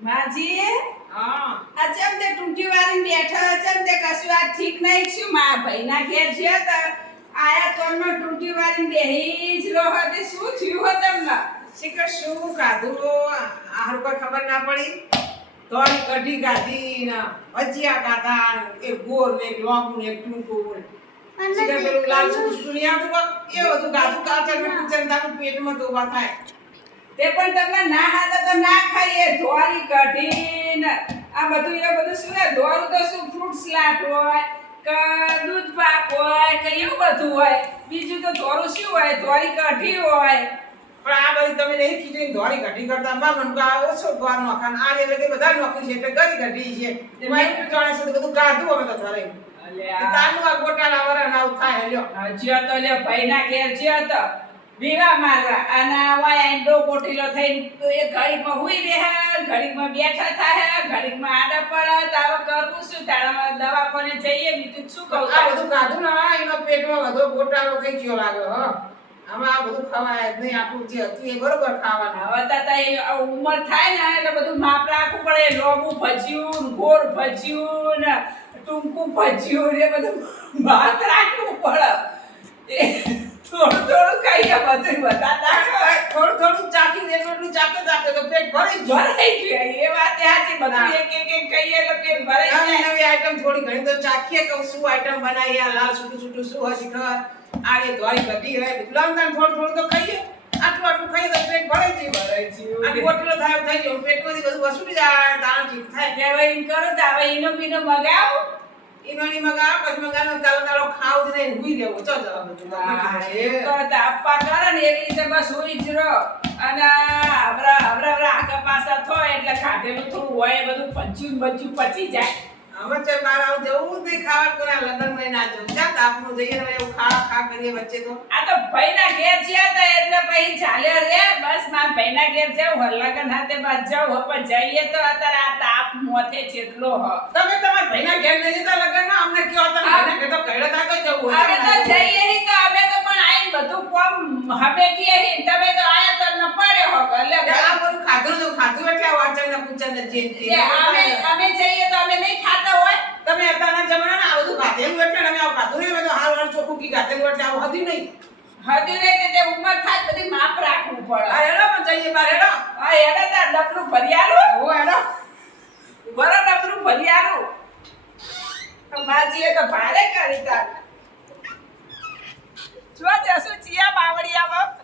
માજી હા આ ચમ તે ટૂંટી વાળીને બેઠા ચમ તે કશું આ ઠીક નહીં છું મા ભાઈના ઘેર છે તો આયા તોરમાં ટૂંટી વાળીને બેહી જ રહો તે શું થયું હો તમને શીખર શું ખાધું આહાર કોઈ ખબર ના પડી તોરી કઢી ખાધી ને ભજીયા ખાધા ને એક ગોળ ને એક લોંગ ને એક ટૂંકું શીખર પેલું લાલ સુકું નહીં આવતું બસ એ બધું ખાધું કાચા મીઠું ચંદાનું પેટમાં ધોવા થાય તે પણ તમે ના ખાતા તો ના ખાઈએ ધોરી કઢીને આ બધું એ બધું શું ને ધોરું તો શું ફ્રૂટ સલાડ હોય કે દૂધ પાક હોય કે એવું બધું હોય બીજું તો ધોરું શું હોય ધોરી કઢી હોય પણ આ બધી તમે નહીં ખીચડી ધોરી કઢી કરતા માં મન કા ઓછો ગોળ નોખાન આ એટલે તે બધા નોખી છે એટલે કરી કઢી છે એમાં એટલું જાણે છે બધું ગાધું અમે તો ઘરે તાનું આ ગોટાળા વરા નાવ થાય લ્યો જ્યો તો લ્યો ભાઈના ઘેર જ્યો તો વિવા મારવા અને વાય એન્ડો કોટીલો થઈને તો એ ઘડીમાં હુઈ રહે ઘડીમાં બેઠા થાય ઘડીમાં આડા પડે તાવ કરવું શું તારામાં દવાખાને જઈએ બીજું શું કહું આ બધું ગાધું ના એનો પેટમાં બધો ગોટાળો કઈ ગયો લાગે હો આમાં આ બધું ખવાય જ નહીં આપણું જે હતું એ બરોબર ખાવાનું હવે તાતા ઉંમર થાય ને એટલે બધું માપ રાખવું પડે લોબુ ભજ્યું ગોળ ભજ્યું ને ટૂંકું ભજ્યું ને બધું માપ રાખવું પડે થોડું થોડું ખાઈએ બધું બધા થોડું ચાખી એટલું ચાકે તો પેટ ભરાઈ ભરાઈ ગયું એ વાત સાચી બધું એક કહીએ એટલે પેટ ભરાઈ જાય નવી આઈટમ થોડી ઘણી તો ચાખીએ કે શું આઈટમ બનાવી આ લાલ છૂટું શું હશે ખબર આ રે ધોરી કઢી હોય લાંબા થોડું તો ખાઈએ આટલું ખાઈએ તો પેટ ભરાઈ જાય આ ગોટલો થાય થઈ ગયો પેટમાંથી બધું વસૂલી જાય દાણા ઠીક થાય હવે એમ કરો તો હવે ઈનો બીનો મગાવો ઈનોની મગા પછી મગાનો તાલો ખાવ જ નહીં હુઈ રહેવું તો જવાનું તો તાપા કરે ને એવી રીતે બસ હુઈ જ રહો અને હવરા આગા પાછા થાય એટલે ખાધેલું થોડું હોય બધું પચ્યું પચી જાય હવે છે બહાર આવ જવું નહીં ખાવા કોના લગન માં ના જવું ત્યાં તાપનું જઈએ ને એવું ખા કરીએ વચ્ચે તો આ તો ભાઈના ઘેર છે તો એટલે પછી ચાલે રે બસ માર ભાઈના ઘેર જાવ લગન હાથે બાદ જાવ પણ જઈએ તો અત્યારે આ તાપ મોથે જેટલો હ તમે તમારા ભાઈના ઘેર નહીં જતા લગન માં અમને કયો હતા ભાઈના ઘેર તો કઈડે થાય જવું અમે તો જઈએ હી તો અમે તો પણ આઈને બધું કોમ હમેટીએ હી તમે તો આયા તો ન પડે હો એટલે આ બધું ખાધું એટલે વાચન ને પૂછન ને જે અમે જઈએ તો અમે નહીં ખાતા હોય તમે અત્યારના જમાનામાં આ બધું ખાધેલું એટલે અમે આવું ખાધું નહીં અમે તો હાલ ચોખ્ખું કી ખાધેલું એટલે આવું હતું નહીં હદી રે તે ઉંમર થાય બધી માપ રાખવું પડે આ હેડો પણ જઈએ બાર હેડો આ હેડો તાર ડબલું ભરી આલું ઓ હેડો બરો ડબલું ભરી આલું માજીએ તો ભારે કરી તાર જો જસુ ચિયા બાવળિયા બાપ